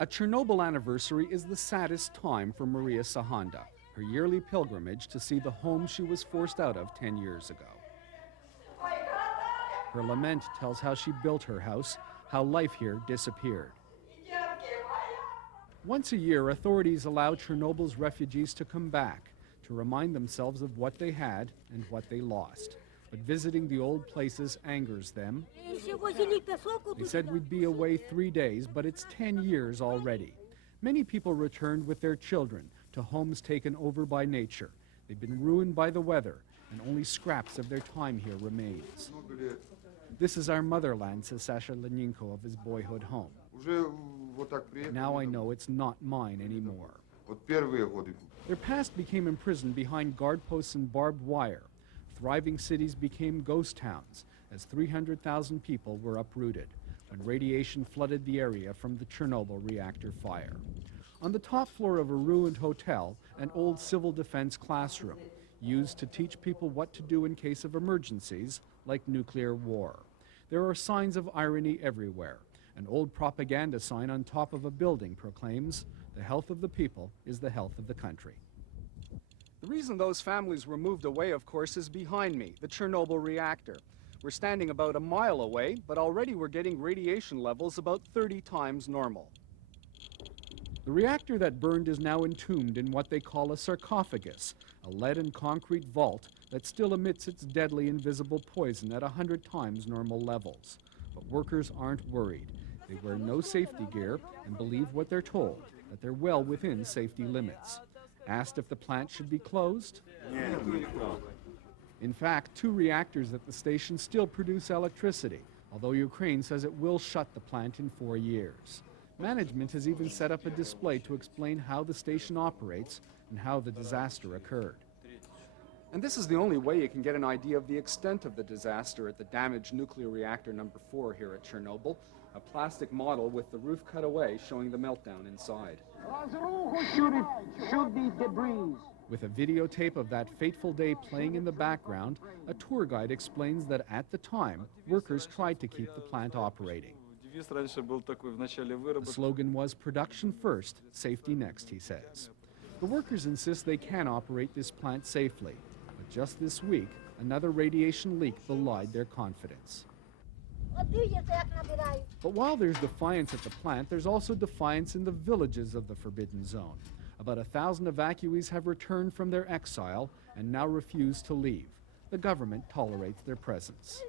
A Chernobyl Anniversary is the saddest time for Maria Sahanda, her yearly pilgrimage to see the home she was forced out of 10 years ago. Her lament tells how she built her house, how life here disappeared. Once a year, authorities allow Chernobyl's refugees to come back to remind themselves of what they had and what they lost. But visiting the old places angers them. They said we'd be away 3 days, but it's 10 years already. Many people returned with their children to homes taken over by nature. They've been ruined by the weather, and only scraps of their time here remains. This is our motherland, says Sasha Leninko of his boyhood home. Now I know it's not mine anymore. Their past became imprisoned behind guard posts and barbed wire. Thriving cities became ghost towns as 300,000 people were uprooted when radiation flooded the area from the Chernobyl reactor fire. On the top floor of a ruined hotel, an old civil defense classroom used to teach people what to do in case of emergencies like nuclear war. There are signs of irony everywhere. An old propaganda sign on top of a building proclaims, "The health of the people is the health of the country." The reason those families were moved away, of course, is behind me, the Chernobyl reactor. We're standing about a mile away, but already we're getting radiation levels about 30 times normal. The reactor that burned is now entombed in what they call a sarcophagus, a lead and concrete vault that still emits its deadly invisible poison at 100 times normal levels. But workers aren't worried. They wear no safety gear and believe what they're told, that they're well within safety limits. Asked if the plant should be closed? In fact, 2 reactors at the station still produce electricity, although Ukraine says it will shut the plant in 4 years. Management has even set up a display to explain how the station operates and how the disaster occurred. And this is the only way you can get an idea of the extent of the disaster at the damaged nuclear reactor number 4 here at Chernobyl, a plastic model with the roof cut away showing the meltdown inside. Should be debris. With a videotape of that fateful day playing in the background, a tour guide explains that at the time, workers tried to keep the plant operating. The slogan was "Production first, safety next," he says. The workers insist they can operate this plant safely, but just this week, another radiation leak belied their confidence. But while there's defiance at the plant, there's also defiance in the villages of the Forbidden Zone. About 1,000 evacuees have returned from their exile and now refuse to leave. The government tolerates their presence.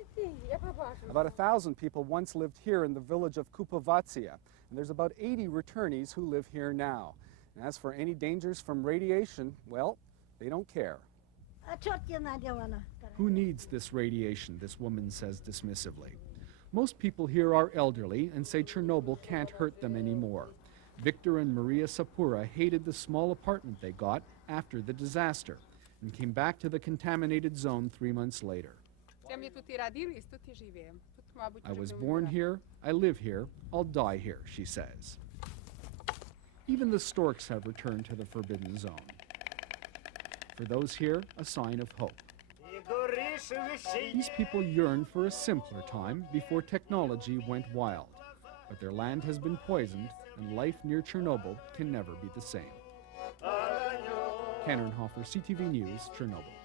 About 1,000 people once lived here in the village of Kupovatsiya, and there's about 80 returnees who live here now. And as for any dangers from radiation, well, they don't care. Who needs this radiation, this woman says dismissively. Most people here are elderly and say Chernobyl can't hurt them anymore. Victor and Maria Sapura hated the small apartment they got after the disaster and came back to the contaminated zone 3 months later. I was born here, I live here, I'll die here, she says. Even the storks have returned to the Forbidden Zone. For those here, a sign of hope. These people yearn for a simpler time before technology went wild. But their land has been poisoned, and life near Chernobyl can never be the same. Ken Ernhofer, CTV News, Chernobyl.